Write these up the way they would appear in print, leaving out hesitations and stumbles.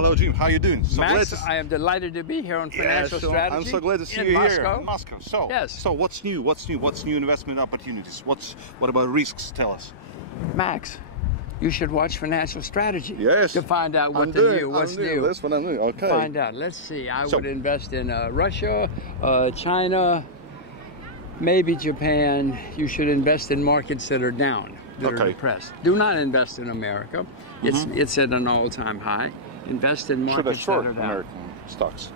Hello, Jim. How are you doing? So Max, I am delighted to be here on Financial Strategy. I'm so glad to see you here in Moscow. So, yes. So what's new? What's new? What's new investment opportunities? What about risks? Tell us. Max, you should watch Financial Strategy. Yes. To find out what's new. That's what I'm doing. Okay. Find out. Let's see. I would invest in Russia, China, maybe Japan. You should invest in markets that are down, that are depressed. Do not invest in America. It's at an all-time high. Invest in markets that are down. American stocks.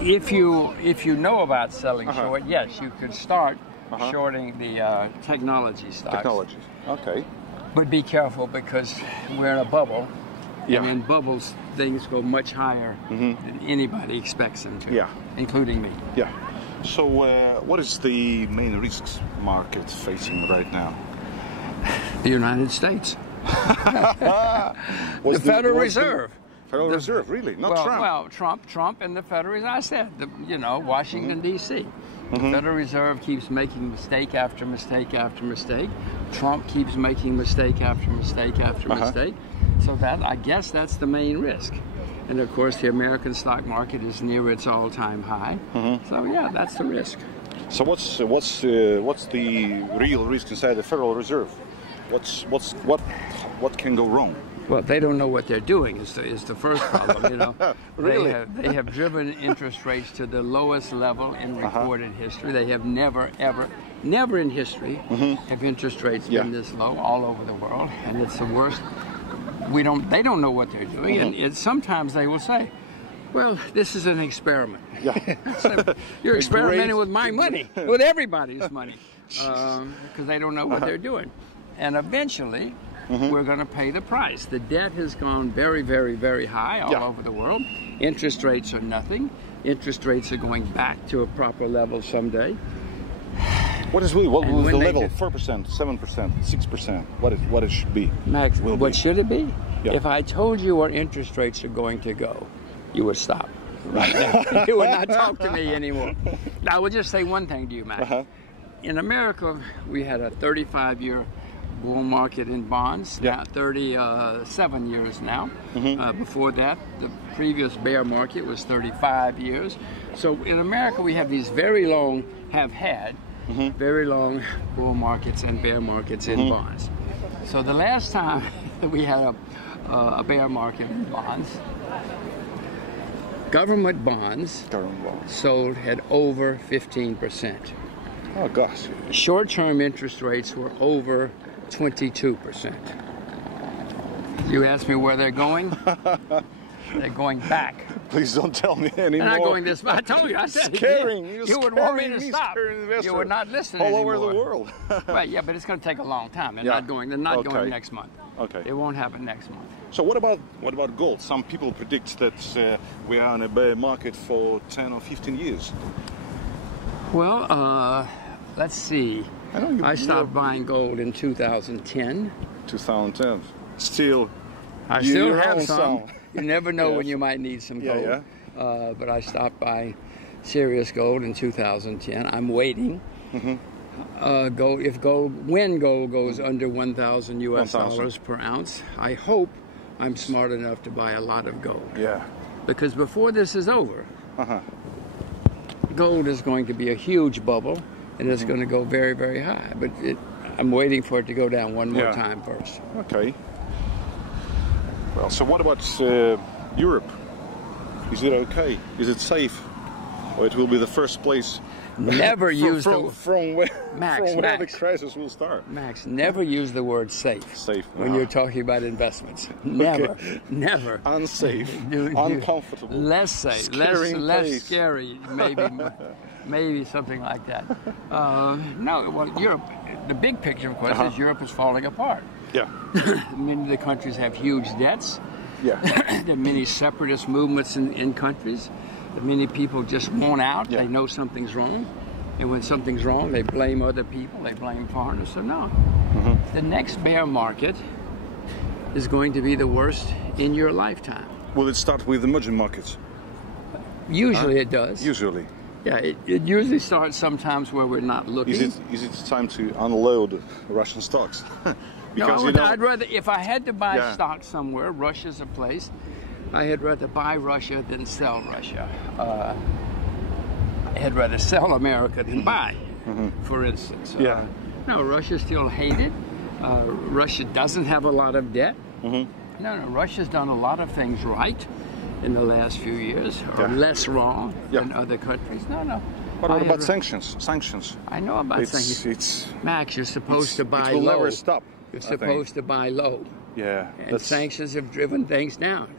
If you know about selling short, yes, you could start shorting the technology stocks. Technology. Okay. But be careful because we're in a bubble. Yeah. And in bubbles, things go much higher than anybody expects them to. Yeah. Including me. Yeah. So what is the main risks market facing right now? The United States. The Federal Reserve. Federal Reserve, really? Not Trump? Well, Trump and the Federal Reserve. I said, Washington, D.C. The Federal Reserve keeps making mistake after mistake after mistake. Trump keeps making mistake after mistake after mistake. So I guess that's the main risk. And of course, the American stock market is near its all-time high. So yeah, that's the risk. So what's the real risk inside the Federal Reserve? What can go wrong? Well, they don't know what they're doing is the first problem, Really? They have driven interest rates to the lowest level in recorded history. They have never in history have interest rates been this low all over the world, and it's the worst. They don't know what they're doing, and sometimes they will say, well, this is an experiment. Yeah. So, you're experimenting with my money, with everybody's money, because they don't know what they're doing. And eventually, we're going to pay the price. The debt has gone very, very, very high all over the world. Interest rates are nothing. Interest rates are going back to a proper level someday. What is what will the level? 4%, 7%, 6%? What it should be? Max, what should it be? Yeah. If I told you where interest rates are going to go, you would stop right now. You would not talk to me anymore. I would just say one thing to you, Max. In America, we had a 35-year bull market in bonds, 37 years now. Before that, the previous bear market was 35 years. So in America, we have these very long bull markets and bear markets in bonds. So the last time that we had a bear market in bonds, government bonds sold at over 15%. Oh gosh. Short-term interest rates were over 22%. You ask me where they're going? They're going back. Please don't tell me anymore. They're not going this way. I told you. I said you would want me to stop. You would not listen all anymore. over the world. Right? Yeah, but it's going to take a long time. They're not going. They're not going next month. Okay. It won't happen next month. So what about gold? Some people predict that we are in a bear market for 10 or 15 years. Well, let's see. I stopped buying gold in 2010. 2010. Still. I still have some. You never know when you might need some gold. But I stopped buying serious gold in 2010. I'm waiting. When gold goes under 1,000 US dollars per ounce, I hope I'm smart enough to buy a lot of gold. Yeah. Because before this is over, gold is going to be a huge bubble, and it's going to go very, very high. But I'm waiting for it to go down one more time first. Okay. Well, so what about Europe? Is it okay? Is it safe? Or it will be the first place never use from where the crisis will start. Max, never use the word safe. When you're talking about investments. Never, never. Unsafe, uncomfortable, less safe, less scary, maybe something like that. No, well, Europe. The big picture, of course, is Europe is falling apart. Yeah. Many of the countries have huge debts. Yeah. There are many separatist movements in countries. Many people just want out. They know something's wrong. And when something's wrong, they blame other people. They blame foreigners. So no. The next bear market is going to be the worst in your lifetime. Will it start with emerging markets? Usually it does. Usually. Yeah, it usually starts sometimes where we're not looking. Is it time to unload Russian stocks? Because I'd rather, if I had to buy stock somewhere, Russia's a place. I had rather buy Russia than sell Russia. I had rather sell America than buy, for instance. No, Russia's still hated. Russia doesn't have a lot of debt. No, Russia's done a lot of things right in the last few years, or less wrong than other countries. No. What about sanctions? Sanctions. I know about sanctions. Max, you're supposed to buy low. It will never stop. You're supposed to buy low. Yeah. And sanctions have driven things down.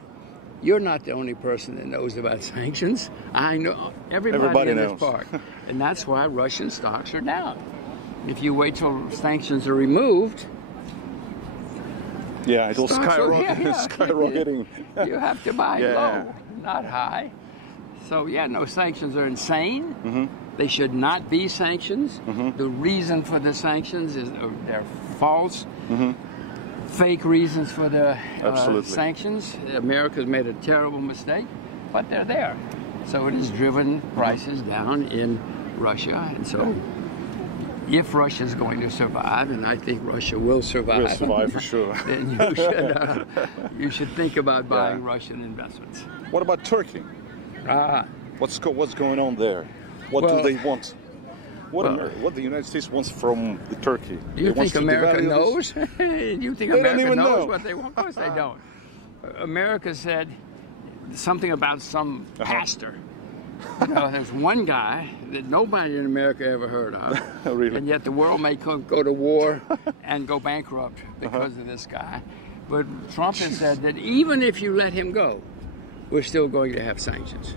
You're not the only person that knows about sanctions. I know everybody in this park. And that's why Russian stocks are down. If you wait till sanctions are removed, it will skyrocket, skyrocketing. You have to buy low, not high. So no, sanctions are insane. They should not be sanctions. The reason for the sanctions is they're false. Fake reasons for the sanctions. America's made a terrible mistake, but they're there. So it has driven prices down in Russia. And so if Russia's going to survive, and I think Russia will survive, for sure, then you should think about buying Russian investments. What about Turkey? What's going on there? What do they want? What the United States wants from the Turkey? Do you think America knows? Do you think America knows what they want? Of course they don't. America said something about some pastor. There's one guy that nobody in America ever heard of, really? And yet the world may go to war and go bankrupt because of this guy. But Trump has said that even if you let him go, we're still going to have sanctions.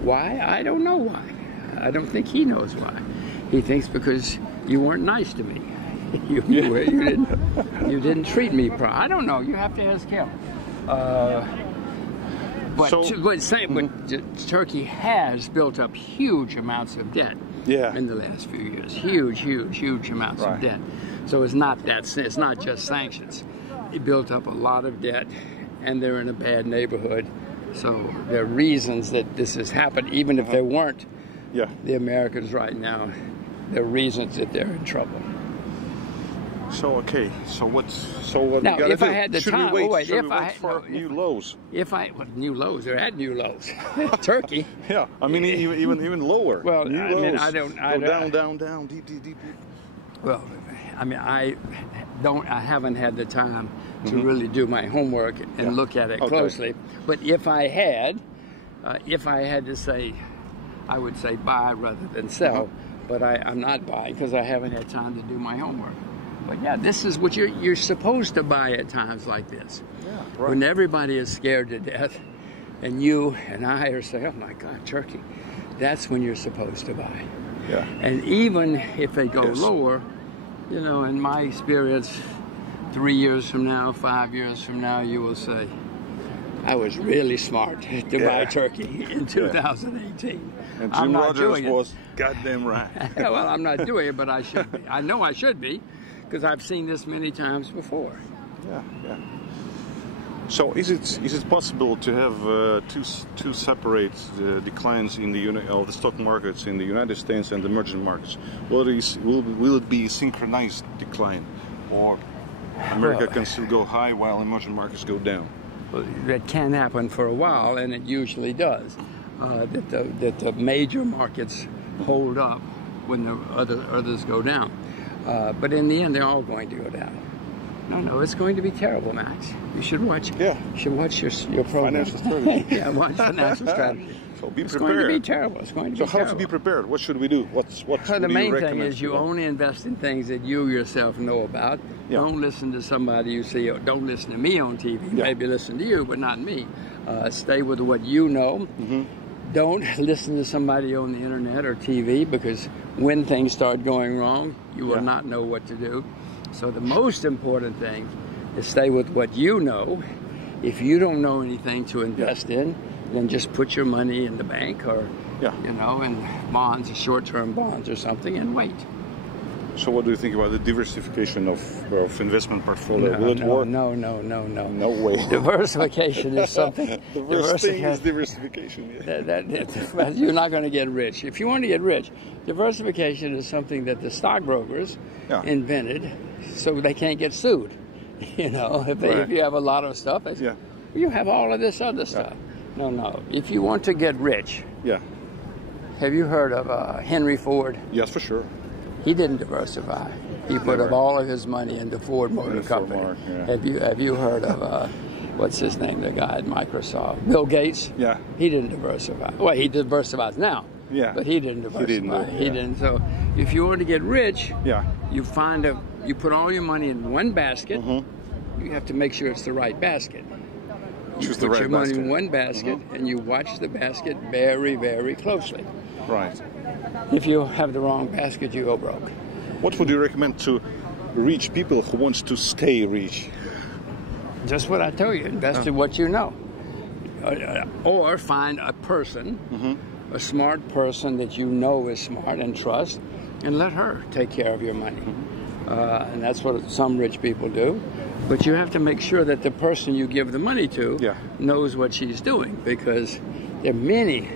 Why? I don't know why. I don't think he knows why. He thinks because you weren't nice to me. You didn't treat me properly. I don't know. You have to ask him. But Turkey has built up huge amounts of debt in the last few years. Huge amounts of debt. So it's not just sanctions. It built up a lot of debt, and they're in a bad neighborhood. So there are reasons that this has happened, even if there weren't. The Americans right now, there are reasons that they're in trouble. So what now, if I had the should time, we wait for new lows? New lows, they're at new lows. Turkey. I mean even lower. Well, new I lows. mean I don't down, deep. Well, I mean I haven't had the time to really do my homework and look at it closely. But if I had to say, I would say buy rather than sell. But I'm not buying because I haven't had time to do my homework. But this is what you're supposed to buy at times like this. When everybody is scared to death, and you and I are saying, "Oh my God, Turkey," that's when you're supposed to buy. And even if they go lower, in my experience, 3 years from now, 5 years from now, you will say, I was really smart to buy Turkey in 2018. And Jim Rogers was goddamn right. Well, I'm not doing it, but I should be. I know I should be, because I've seen this many times before. So is it possible to have two separate declines in the stock markets in the United States and the emerging markets? Will it be a synchronized decline, or America can still go high while emerging markets go down? Well, that can happen for a while, and it usually does. That the major markets hold up when the others go down. But in the end, they're all going to go down. No, it's going to be terrible, Max. You should watch. You should watch your program. Financial strategy. Watch financial strategy. So be prepared. It's going to be terrible. It's going to be terrible. So how to be prepared? What should we do? The main thing is you only invest in things that you yourself know about. Don't listen to somebody you see. Don't listen to me on TV. Maybe listen to you, but not me. Stay with what you know. Don't listen to somebody on the internet or TV, because when things start going wrong, you will not know what to do. So the most important thing is stay with what you know. If you don't know anything to invest in, then just put your money in the bank or, in bonds, short-term bonds or something, and wait. So what do you think about the diversification of investment portfolio? Will it work? No. No way. Diversification is something. The worst thing is diversification. You're not going to get rich. If you want to get rich, diversification is something that the stockbrokers invented so they can't get sued. If you have a lot of stuff, You have all of this other stuff. No, no. If you want to get rich, yeah. Have you heard of Henry Ford? Yes, for sure. He didn't diversify. He put up all of his money into Ford Motor Company. Have you heard of what's his name? The guy at Microsoft, Bill Gates. Yeah. He didn't diversify. Well, he diversifies now. Yeah. But he didn't diversify. He didn't. So, if you want to get rich, yeah, you put all your money in one basket. You have to make sure it's the right basket. You put your money in one basket, and you watch the basket very, very closely. Right. If you have the wrong basket, you go broke. What would you recommend to rich people who want to stay rich? Just what I tell you. Invest in what you know. Or find a person, a smart person that you know is smart and trust, and let her take care of your money. And that's what some rich people do. But you have to make sure that the person you give the money to knows what she's doing, because there are many,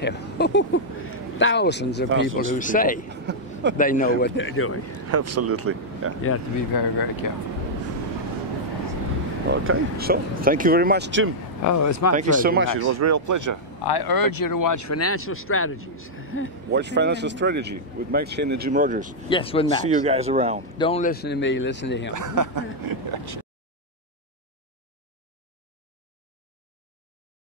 thousands of people who say they know what they're doing. Absolutely. Yeah. You have to be very, very careful. Okay, so thank you very much, Jim. Oh, it's my pleasure. Thank you so much. Max. It was a real pleasure. I urge you to watch Financial Strategies. Watch Financial Strategy with Maxim Shein and Jim Rogers. Yes, with Max. See you guys around. Don't listen to me, listen to him.